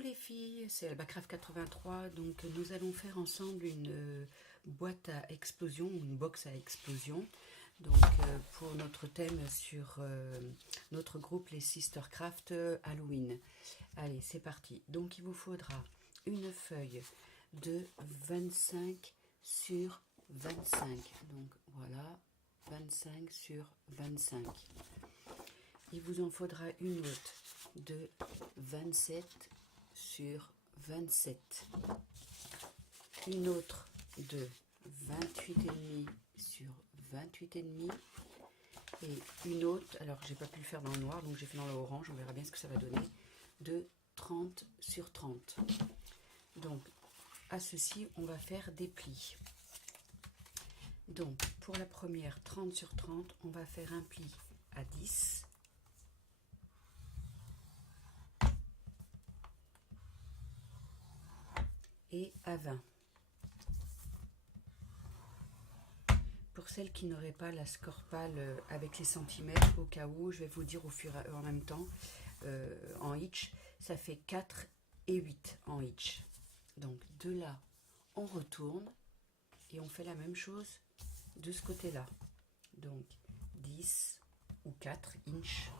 les filles, c'est Albacraft 83, donc nous allons faire ensemble une boîte à explosion, une box à explosion, donc pour notre thème sur notre groupe les Sistercraft Halloween. Allez, c'est parti. Donc il vous faudra une feuille de 25 sur 25, donc voilà, 25 sur 25. Il vous en faudra une autre de 27 sur 27, une autre de 28,5 sur 28,5 et une autre, alors j'ai pas pu le faire dans le noir donc j'ai fait dans le orange, on verra bien ce que ça va donner, de 30 sur 30. Donc à ceci on va faire des plis. Donc pour la première 30 sur 30, on va faire un pli à 10, et à 20. Pour celles qui n'auraient pas la scorpale avec les centimètres, au cas où, je vais vous dire au fur et en même temps, en each, ça fait 4 et 8 en each. Donc de là, on retourne et on fait la même chose de ce côté-là. Donc 10 ou 4 inches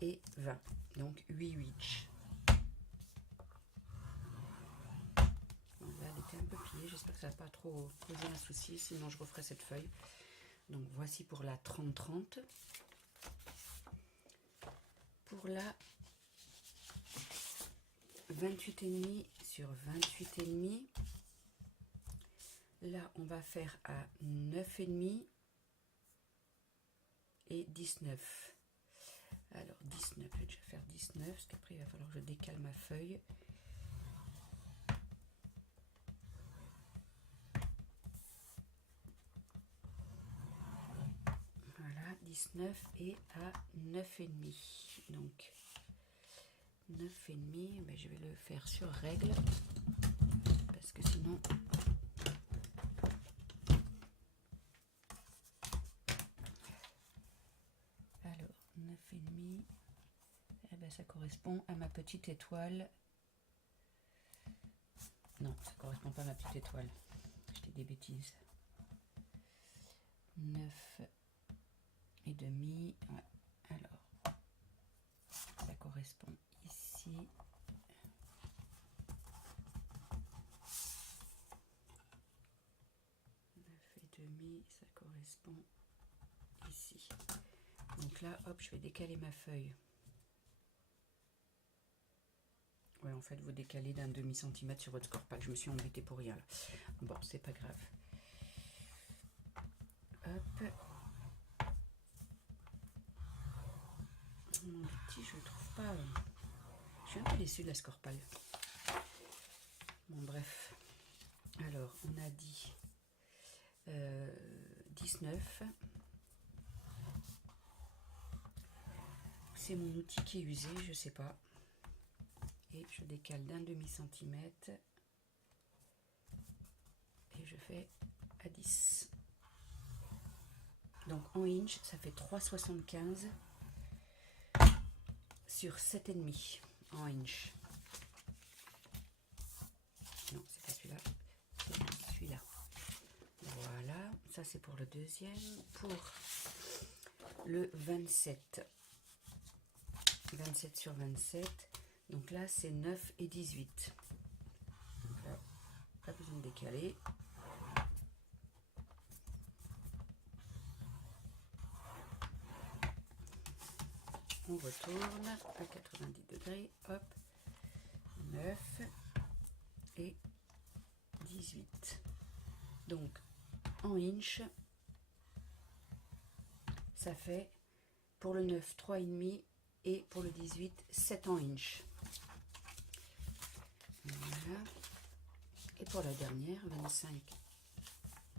et 20. Donc 8 inches. Là, elle était un peu pliée, j'espère que ça ne va pas trop poser un souci, sinon je referai cette feuille. Donc voici pour la 30-30. Pour la 28,5 sur 28,5, là on va faire à 9,5 et 19. Alors 19, je vais déjà faire 19 parce qu'après il va falloir que je décale ma feuille. Voilà, 19 et à 9,5. Donc 9,5, ben je vais le faire sur règle parce que sinon alors 9,5, eh ben ça correspond à ma petite étoile. Non, ça correspond pas à ma petite étoile, je dis des bêtises. 9 et demi, ouais. Alors ça correspond ici. 9 et demi, ça correspond ici. Donc là, hop, je vais décaler ma feuille. Ouais, en fait, vous décalez d'un demi-centimètre sur votre scorpale. Je me suis embêtée pour rien là. Bon, c'est pas grave. Hop. Mon petit, je ne trouve pas. Je suis un peu déçue de la scorpale. Bon, bref. Alors, on a dit 19. C'est mon outil qui est usé, je sais pas. Et je décale d'un demi-centimètre. Et je fais à 10. Donc en inch, ça fait 3,75 sur 7,5 en inch. Non, c'est pas celui-là, c'est celui-là. Voilà, ça c'est pour le deuxième. Pour le 27. 27 sur 27. Donc là, c'est 9 et 18. Donc là, pas besoin de décaler. On retourne à 90 degrés. Hop. 9 et 18. Donc, en inch, ça fait pour le 9, 3,5 et pour le 18, 7 en inch. Voilà. Et pour la dernière, 25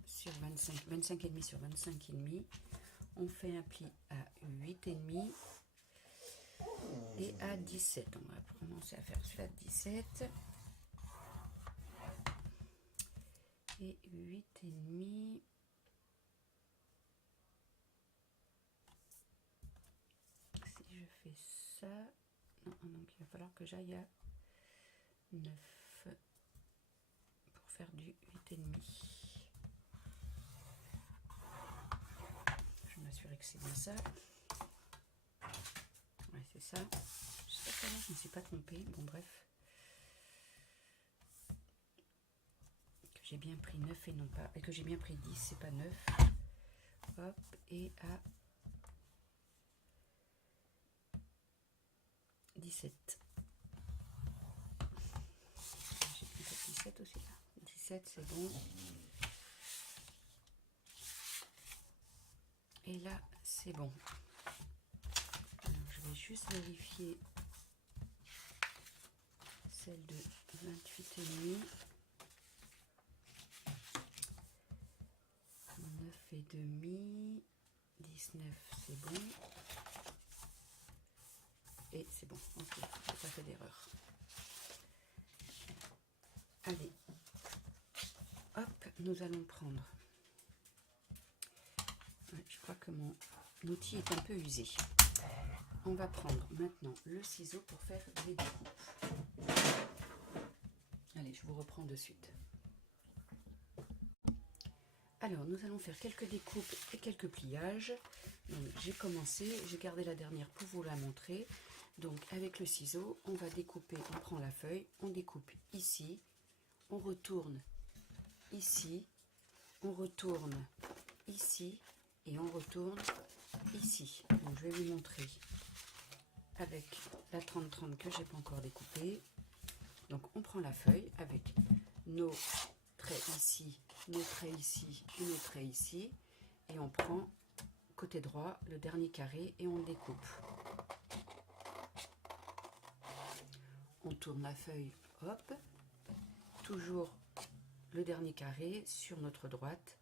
sur 25, 25,5 sur 25,5, on fait un pli à 8,5 et à 17. On va commencer à faire celui-là de 17. Et 8,5. Si je fait ça. Non, donc il va falloir que j'aille à 9 pour faire du 8,5. Je vais m'assurer que c'est bien ça. Ouais, c'est ça. J'espère que je ne me suis pas trompée. Bon, bref. Que j'ai bien pris 9 et non pas. Et que j'ai bien pris 10, c'est pas 9. Hop, et à 17. J'ai pris 17 aussi là. 17, c'est bon. Et là, c'est bon. Alors, je vais juste vérifier celle de 28,5. 9,5. 19, c'est bon. Et c'est bon. Ok, j'ai pas fait d'erreur. Allez. Hop, nous allons prendre. Ouais, je crois que mon outil est un peu usé. On va prendre maintenant le ciseau pour faire les découpes. Allez, je vous reprends de suite. Alors, nous allons faire quelques découpes et quelques pliages. J'ai commencé, j'ai gardé la dernière pour vous la montrer. Donc, avec le ciseau, on va découper, on prend la feuille, on découpe ici, on retourne ici, on retourne ici et on retourne ici. Donc, je vais vous montrer avec la 30-30 que j'ai pas encore découpée. Donc, on prend la feuille avec nos traits ici, nos traits ici et nos traits ici, et on prend côté droit le dernier carré et on le découpe. On tourne la feuille, hop, toujours le dernier carré sur notre droite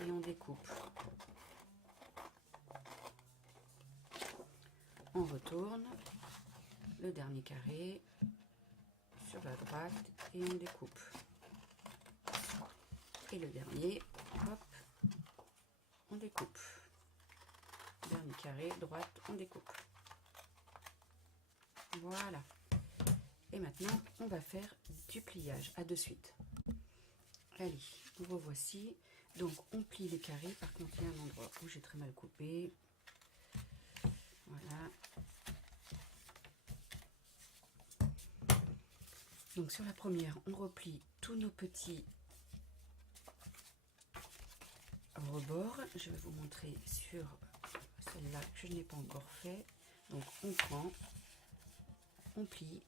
et on découpe. On retourne le dernier carré sur la droite et on découpe. Et le dernier, hop, on découpe. Dernier carré, droite, on découpe. Voilà. Et maintenant, on va faire du pliage. À de suite. Allez, nous revoici. Donc, on plie les carrés. Par contre, il y a un endroit où j'ai très mal coupé. Voilà. Donc, sur la première, on replie tous nos petits rebords. Je vais vous montrer sur celle-là que je n'ai pas encore fait. Donc, on prend, on plie.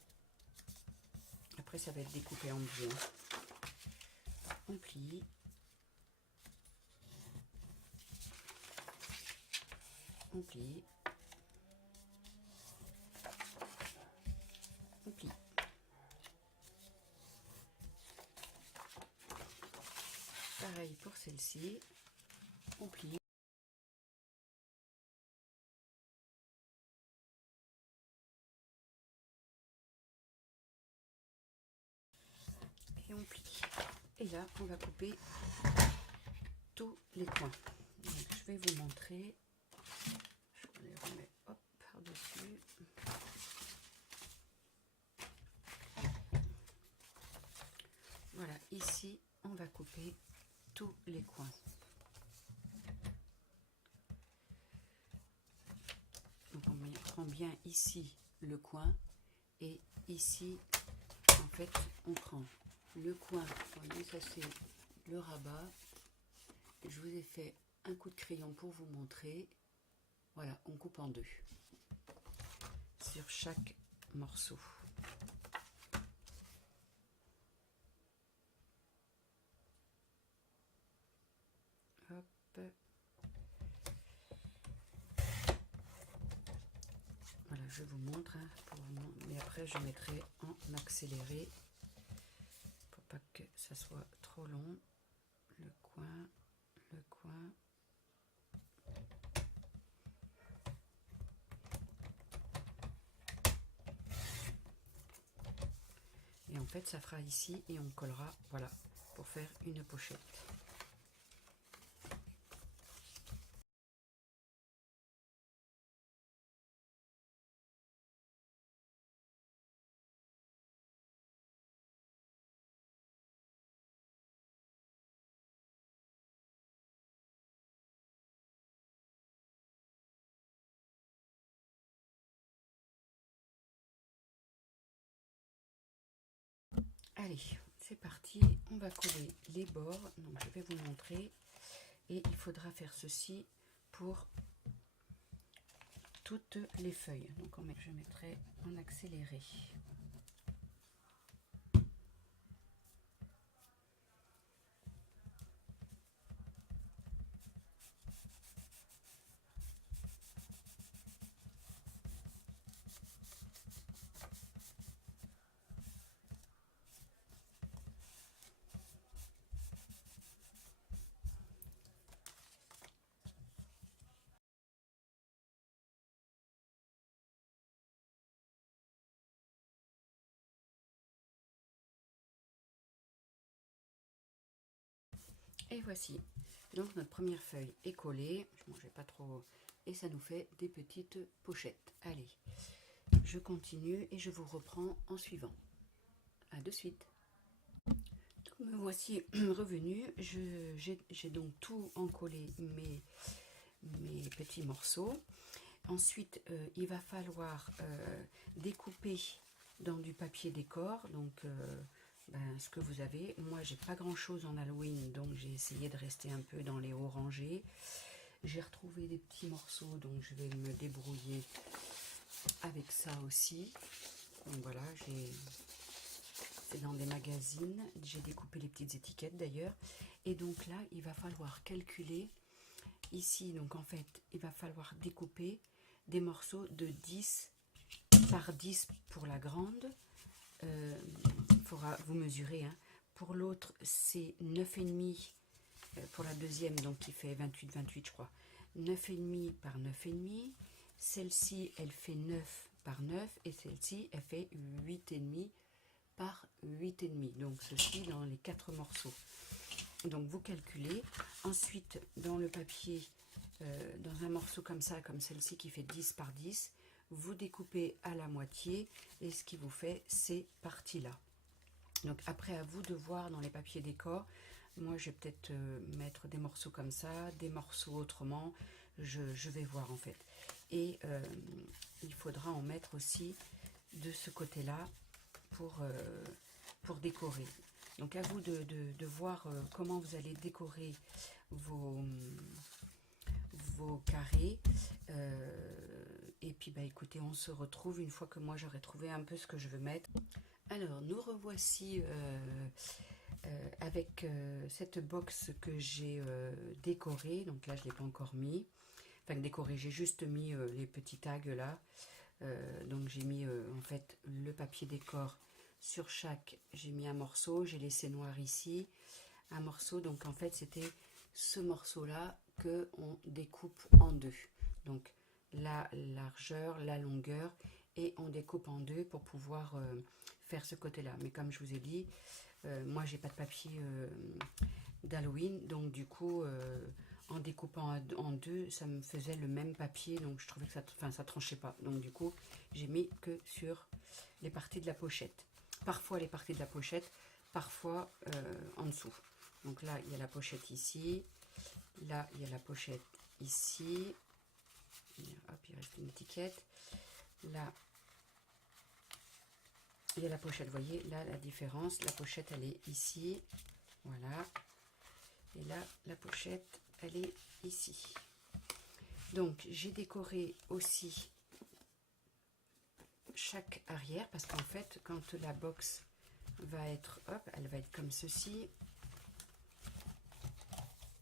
Après, ça va être découpé en deux. On plie. On plie. On plie. Pareil pour celle-ci. On plie. Et on plie. Et là, on va couper tous les coins. Donc, je vais vous montrer. Je les remets hop par-dessus. Voilà, ici, on va couper tous les coins. Donc, on prend bien ici le coin et ici, en fait, on prend le coin. Vous voyez, ça c'est le rabat. Je vous ai fait un coup de crayon pour vous montrer. Voilà, on coupe en deux sur chaque morceau. Hop. Voilà, je vous montre, hein, mais après je mettrai en accéléré pour pas que ça soit trop long. Le coin, le coin. Et en fait, ça fera ici et on collera, voilà, pour faire une pochette. allez, c'est parti, on va coller les bords. Donc je vais vous montrer. Et il faudra faire ceci pour toutes les feuilles. Donc je mettrai en accéléré. Et voici, donc notre première feuille est collée, je ne mangeais pas trop, et ça nous fait des petites pochettes. Allez, je continue et je vous reprends en suivant. À de suite. Donc, me voici revenu, j'ai donc tout encollé mes petits morceaux. Ensuite, il va falloir découper dans du papier décor, donc ce que vous avez. Moi, j'ai pas grand chose en Halloween, donc j'ai essayé de rester un peu dans les hauts rangés. J'ai retrouvé des petits morceaux, donc je vais me débrouiller avec ça aussi. Donc voilà, c'est dans des magazines. J'ai découpé les petites étiquettes d'ailleurs. Et donc là, il va falloir calculer ici. Donc en fait, il va falloir découper des morceaux de 10 par 10 pour la grande. Il faudra vous mesurer. Hein. Pour l'autre, c'est 9,5 pour la deuxième, donc qui fait 28 je crois. 9,5 par 9,5. Celle-ci, elle fait 9 par 9 et celle-ci, elle fait 8,5 par 8,5. Donc ceci dans les 4 morceaux. Donc vous calculez. Ensuite, dans le papier, dans un morceau comme ça, comme celle-ci qui fait 10 par 10, vous découpez à la moitié et ce qui vous fait ces parties-là. Donc après, à vous de voir dans les papiers décor. Moi, je vais peut-être mettre des morceaux comme ça, des morceaux autrement. Je vais voir en fait. Et il faudra en mettre aussi de ce côté-là pour décorer. Donc à vous de voir comment vous allez décorer vos carrés. Et puis écoutez, on se retrouve une fois que moi j'aurai trouvé un peu ce que je veux mettre. Alors nous revoici avec cette box que j'ai décorée. Donc là je ne l'ai pas encore mis. Enfin décorée, j'ai juste mis les petits tags là. Donc j'ai mis en fait le papier décor sur chaque. J'ai mis un morceau, j'ai laissé noir ici. Un morceau, donc en fait c'était ce morceau là que on découpe en deux. Donc la largeur, la longueur, et on découpe en deux pour pouvoir faire ce côté là. Mais comme je vous ai dit, moi j'ai pas de papier d'Halloween, donc du coup en découpant en deux ça me faisait le même papier, donc je trouvais que ça tranchait pas, donc du coup j'ai mis que sur les parties de la pochette, parfois les parties de la pochette, parfois en dessous. Donc là il y a la pochette ici, là il y a la pochette ici, hop, il reste une étiquette, là il y a la pochette, vous voyez là la différence, la pochette elle est ici, voilà, et là la pochette elle est ici. Donc j'ai décoré aussi chaque arrière parce qu'en fait quand la box va être, hop, elle va être comme ceci,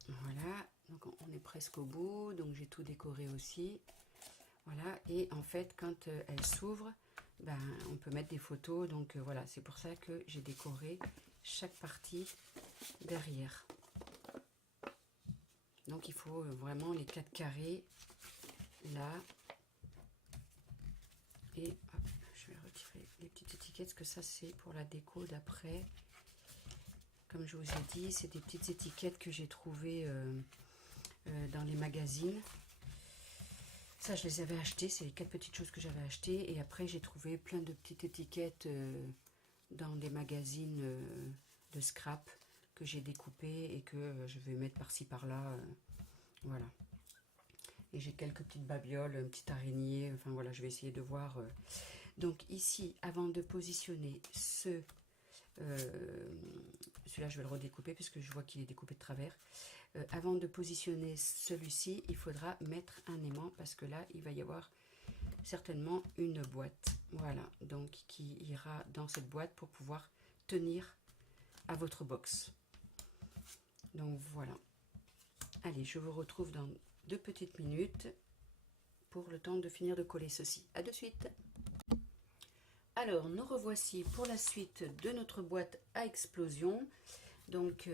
voilà, donc on est presque au bout, donc j'ai tout décoré aussi, voilà, et en fait quand elle s'ouvre, on peut mettre des photos, donc voilà, c'est pour ça que j'ai décoré chaque partie derrière. Donc il faut vraiment les 4 carrés là, et hop, je vais retirer les petites étiquettes parce que ça c'est pour la déco d'après. Comme je vous ai dit, c'est des petites étiquettes que j'ai trouvées dans les magazines. Ça je les avais achetées, c'est les 4 petites choses que j'avais achetées, et après j'ai trouvé plein de petites étiquettes dans des magazines de scrap que j'ai découpées et que je vais mettre par-ci par-là, voilà. Et j'ai quelques petites babioles, une petite araignée, enfin voilà, je vais essayer de voir. Donc ici, avant de positionner ce celui-là, je vais le redécouper puisque je vois qu'il est découpé de travers. Avant de positionner celui-ci, il faudra mettre un aimant parce que là, il va y avoir certainement une boîte. Voilà, donc qui ira dans cette boîte pour pouvoir tenir à votre box. Donc voilà. Allez, je vous retrouve dans 2 petites minutes pour le temps de finir de coller ceci. À de suite. Alors, nous revoici pour la suite de notre boîte à explosion. Donc,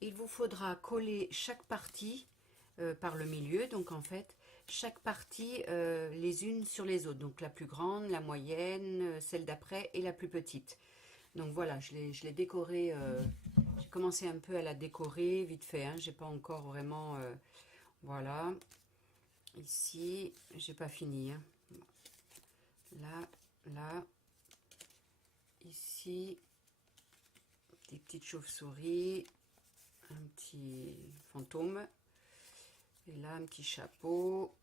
il vous faudra coller chaque partie par le milieu. Donc, en fait, chaque partie les unes sur les autres. Donc, la plus grande, la moyenne, celle d'après et la plus petite. Donc, voilà, je l'ai décorée. J'ai commencé un peu à la décorer vite fait. Hein, j'ai pas encore vraiment... voilà. Ici, j'ai pas fini. Hein. Là, là. Ici. Des petites chauves-souris. Un petit fantôme. Et là, un petit chapeau.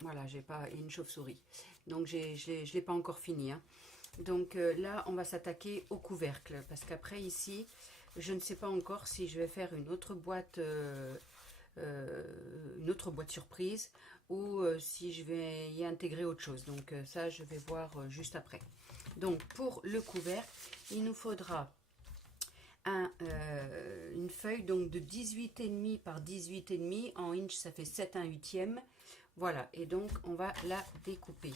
Voilà, j'ai pas une chauve-souris. Donc, je l'ai pas encore fini. Hein. Donc là, on va s'attaquer au couvercle. Parce qu'après, ici, je ne sais pas encore si je vais faire une autre boîte surprise ou si je vais y intégrer autre chose. Donc ça, je vais voir juste après. Donc, pour le couvercle, il nous faudra une feuille donc de 18,5 par 18,5 en inch, ça fait 7 1/8. Voilà, et donc on va la découper.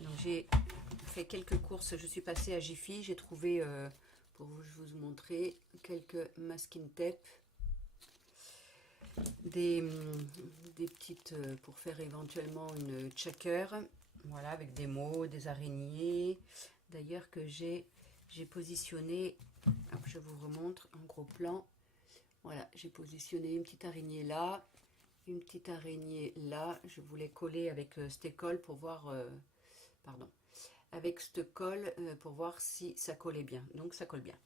Donc j'ai fait quelques courses, je suis passée à Jiffy, j'ai trouvé, pour vous montrer, quelques masking tape, des petites, pour faire éventuellement une checker. Voilà, avec des mots, des araignées. D'ailleurs que j'ai positionné, je vous remontre en gros plan. Voilà, j'ai positionné une petite araignée là, une petite araignée là. Je voulais coller avec cette colle pour voir, avec cette colle pour voir si ça collait bien. Donc ça colle bien.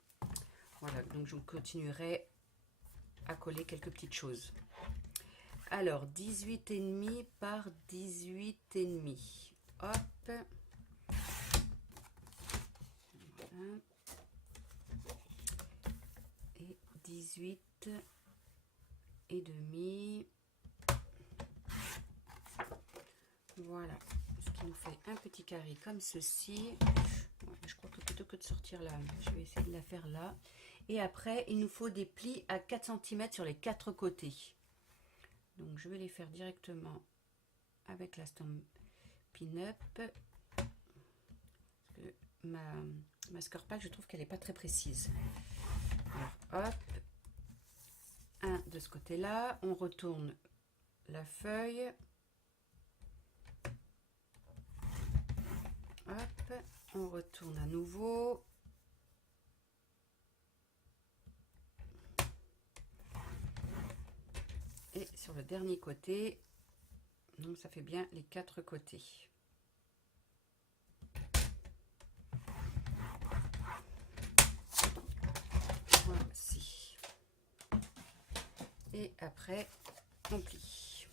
Voilà, donc je continuerai à coller quelques petites choses. Alors, 18,5 par 18,5. Hop. Voilà. Et 18 et demi. Voilà. Ce qui nous fait un petit carré comme ceci. Je crois que plutôt que de sortir là, je vais essayer de la faire là. Et après, il nous faut des plis à 4 cm sur les 4 côtés. Donc, je vais les faire directement avec la Stampin' Up. Ma Scurpack, je trouve qu'elle n'est pas très précise. Alors, hop. Un de ce côté-là. On retourne la feuille. Hop. On retourne à nouveau. Et sur le dernier côté, donc ça fait bien les 4 côtés. Voici. Et après, on plie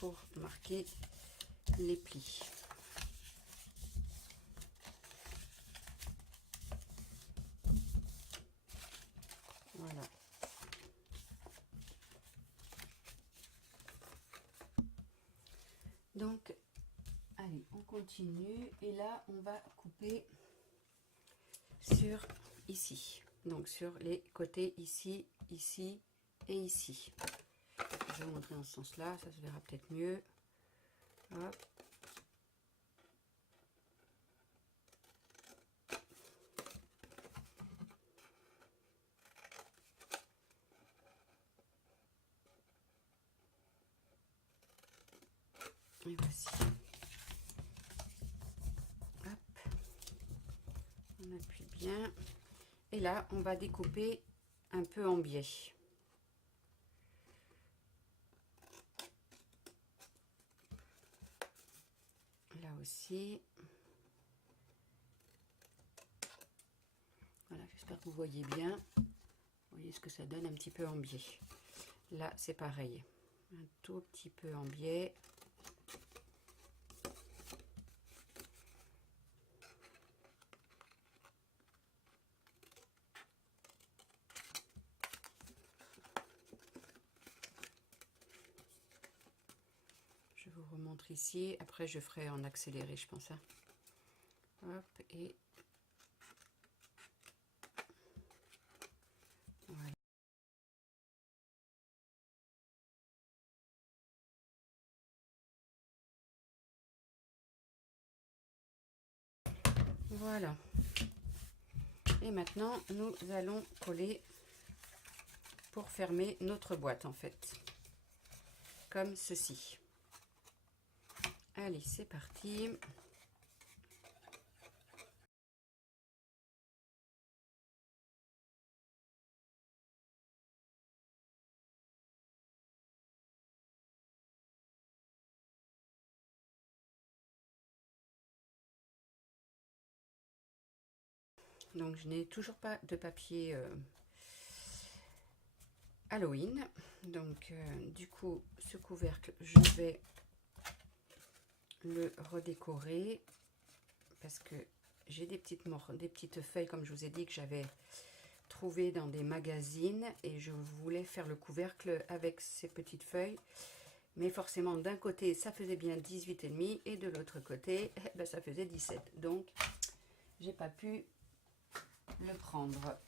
pour marquer les plis. Voilà. Donc, allez, on continue. Et là, on va couper sur ici. Donc, sur les côtés ici, ici et ici. Je vais vous montrer dans ce sens-là. Ça se verra peut-être mieux. Hop. Et voici. Hop. On appuie bien. Et là, on va découper un peu en biais. Là aussi. Voilà, j'espère que vous voyez bien. Vous voyez ce que ça donne un petit peu en biais. Là, c'est pareil. Un tout petit peu en biais. remontre ici. Après, je ferai en accéléré, je pense. Hein. Hop, et voilà. Voilà. Et maintenant, nous allons coller pour fermer notre boîte, en fait. Comme ceci. Allez, c'est parti. Donc, je n'ai toujours pas de papier Halloween. Donc, du coup, ce couvercle, je vais le redécorer parce que j'ai des petites feuilles, comme je vous ai dit, que j'avais trouvées dans des magazines et je voulais faire le couvercle avec ces petites feuilles. Mais forcément, d'un côté, ça faisait bien 18,5 et de l'autre côté, ben, ça faisait 17. Donc, j'ai pas pu le prendre.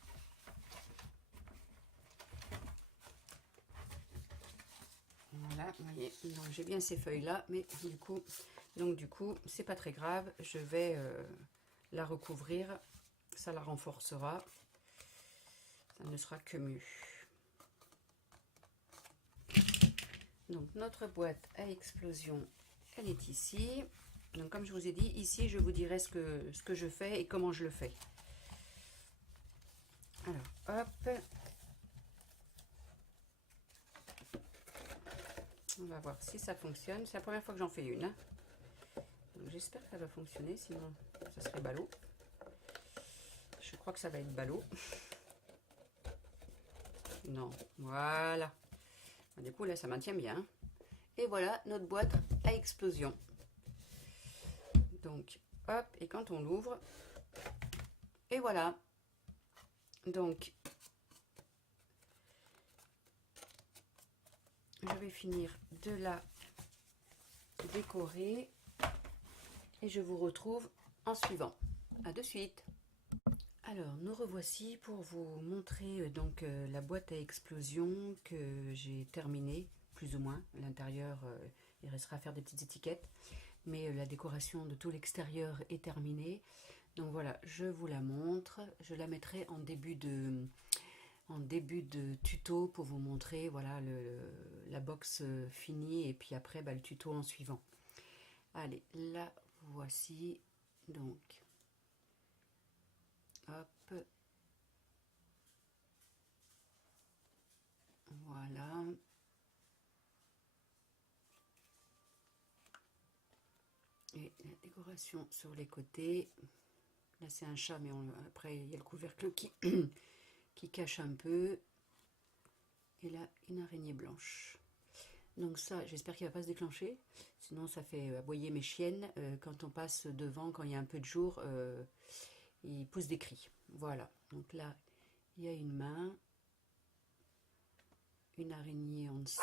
Voilà, vous voyez, donc j'ai bien ces feuilles-là, mais du coup, c'est pas très grave. Je vais la recouvrir, ça la renforcera. Ça ne sera que mieux. Donc, notre boîte à explosion, elle est ici. Donc, comme je vous ai dit, ici, je vous dirai ce que je fais et comment je le fais. Alors, hop. On va voir si ça fonctionne. C'est la première fois que j'en fais une. Hein. J'espère que ça va fonctionner, sinon ça serait ballot. Je crois que ça va être ballot. Non, voilà. Du coup, là, ça maintient bien. Et voilà notre boîte à explosion. Donc, hop, et quand on l'ouvre, et voilà. Donc, je vais finir de la décorer et je vous retrouve en suivant. À de suite. Alors, nous revoici pour vous montrer donc la boîte à explosion que j'ai terminée, plus ou moins. À l'intérieur, il restera à faire des petites étiquettes, mais la décoration de tout l'extérieur est terminée. Donc voilà, je vous la montre. Je la mettrai en début de tuto pour vous montrer voilà la box finie et puis après le tuto en suivant. Allez, la voici. Donc, hop. Voilà. Et la décoration sur les côtés. Là, c'est un chat, mais après, il y a le couvercle qui cache un peu. Et là, une araignée blanche. Donc ça, j'espère qu'il ne va pas se déclencher. Sinon, ça fait aboyer mes chiennes. Quand on passe devant, quand il y a un peu de jour, ils poussent des cris. Voilà. Donc là, il y a une main. Une araignée en dessous.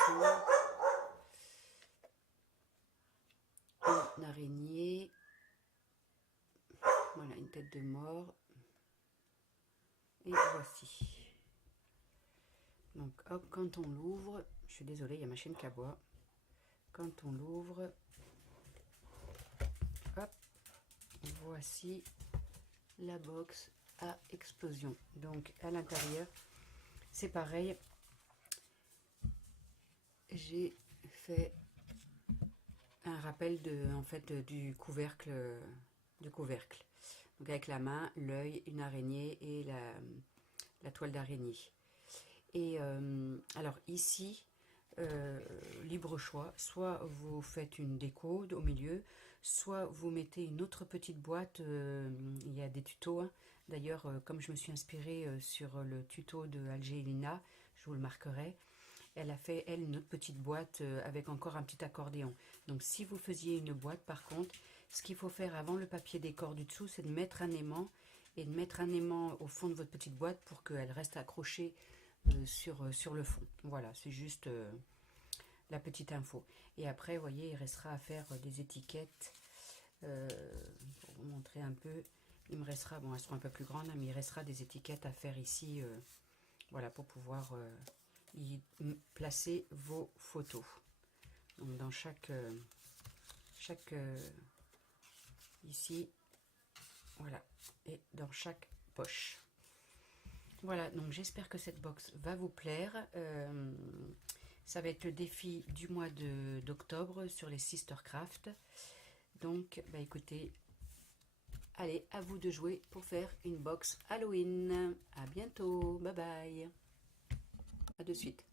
Une araignée. Voilà, une tête de mort. Et voici. Donc hop, quand on l'ouvre, je suis désolée, il y a ma chaîne qui aboie. Quand on l'ouvre, hop, voici la box à explosion. Donc à l'intérieur, c'est pareil. J'ai fait un rappel du couvercle. Donc avec la main, l'œil, une araignée et la toile d'araignée. Et alors ici, libre choix, soit vous faites une déco au milieu, soit vous mettez une autre petite boîte, il y a des tutos, hein. D'ailleurs comme je me suis inspirée sur le tuto de Algélina, je vous le marquerai, elle a fait elle une autre petite boîte avec encore un petit accordéon. Donc si vous faisiez une boîte par contre, ce qu'il faut faire avant le papier décor du dessous, c'est de mettre un aimant et de mettre un aimant au fond de votre petite boîte pour qu'elle reste accrochée sur le fond. Voilà, c'est juste la petite info. Et après, vous voyez, il restera à faire des étiquettes. Pour vous montrer un peu, il me restera, bon, elles seront un peu plus grandes, hein, mais il restera des étiquettes à faire ici, voilà, pour pouvoir y placer vos photos. Donc dans chaque ici, voilà, et dans chaque poche. Voilà, donc j'espère que cette box va vous plaire. Ça va être le défi du mois d'octobre sur les Sistercraft. Donc, bah écoutez, allez, à vous de jouer pour faire une box Halloween. À bientôt, bye bye. À de suite.